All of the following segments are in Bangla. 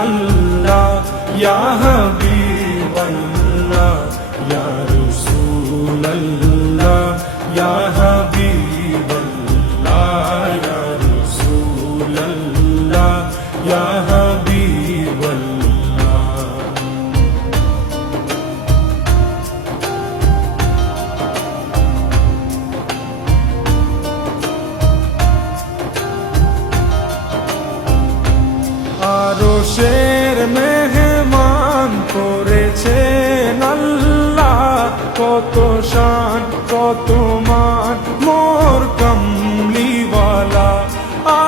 अल्लाह या हबीब अल्लाह या रसूल अल्लाह या हबीब अल्लाह या रसूल अल्लाह या हबीब अल्लाह। আরশের মেহমান করেছেন আল্লাহ, কত শান কত মান মোর কমলিওয়ালা।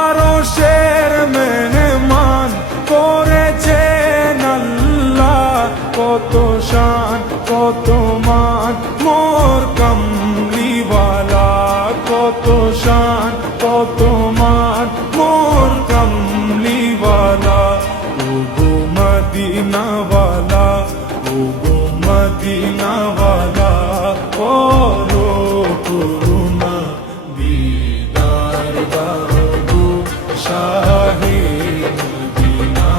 আরশের মেহমান করেছেন আল্লাহ, কত শান কত মান মোর কমলিওয়ালা, কত শান কত মান মোর কমলিওয়ালা। ওগো মদিনাওয়ালা, ওগো মদিনাওয়ালা, করো করুণা দিদার দাও শাহে মদিনা,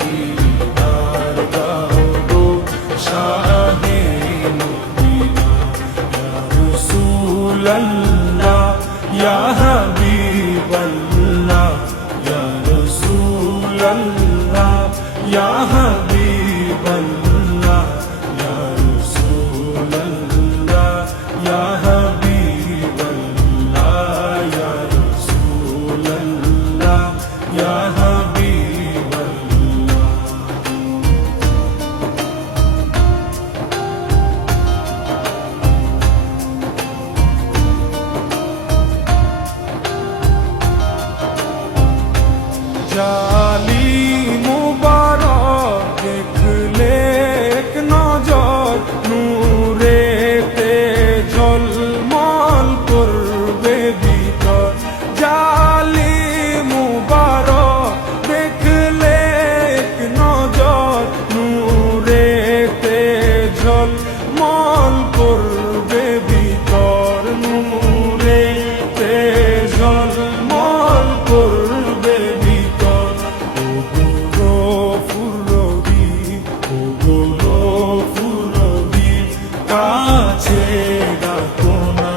দিদার দাও শাহে মদিনা। ইয়া রাসূল আল্লাহ ইয়া হাবিব আল্লাহ ইয়া রাসূল আল্লাহ ইয়া হাবিব আল্লাহ ইয়া রাসূল আল্লাহ ইয়া হাবিব আল্লাহ ইয়া রাসূল আল্লাহ ইয়া হাবিব আল্লাহ। জালিম মুবারক দেখলে এক নজর, নূরেতে ঝলমল করবে ভিতর। জালিম মুবারক দেখলে এক নজর, নূরেতে ঝলমল করবে ভিতর, নূরেতে ঝলমল করবে ভিতর। ওগো গফুর রহিম, ওগো গফুর রহিম, কাছে ডাকো না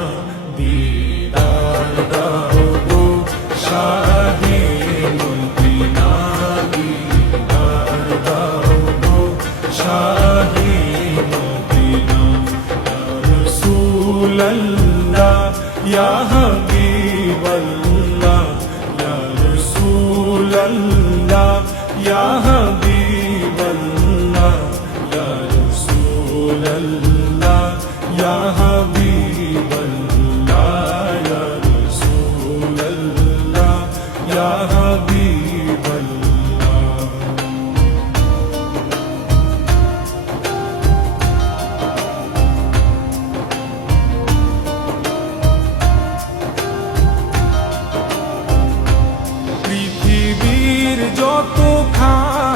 দিদার দাও গো শাহে মদিনা, দিদার দাও গো শাহে মদিনা। ইয়া রাসূল আল্লাহ ইয়া হাবিব আল্লাহ ইয়া রাসূল আল্লাহ ইয়া হাবিব আল্লাহ ইয়া রাসূল আল্লাহ ইয়া হাবিব আল্লাহ ইয়া রাসূল আল্লাহ ইয়া হাবিব আল্লাহ। পৃথিবীর যত খান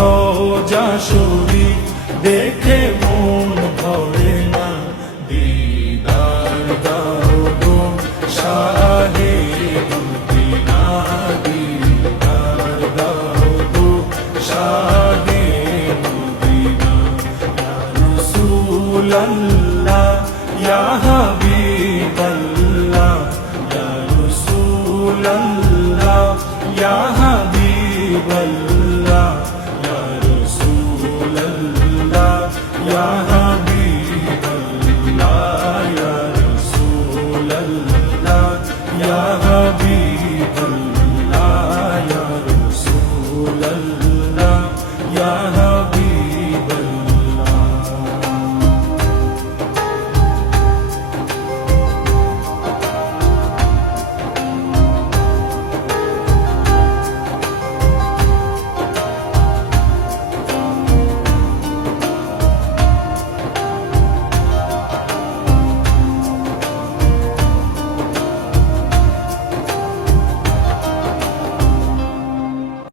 রওজা শরীফ দেখে মন ভরে না, দিদার দাও গো শাহে মদিনা, দিদার দাও গো শাহে মদিনা। ইয়া রাসূলাল্লাহ ইয়া হাবিবাল্লাহ, ইয়া রাসূলাল্লাহ ইয়া হাবিবাল্লাহ।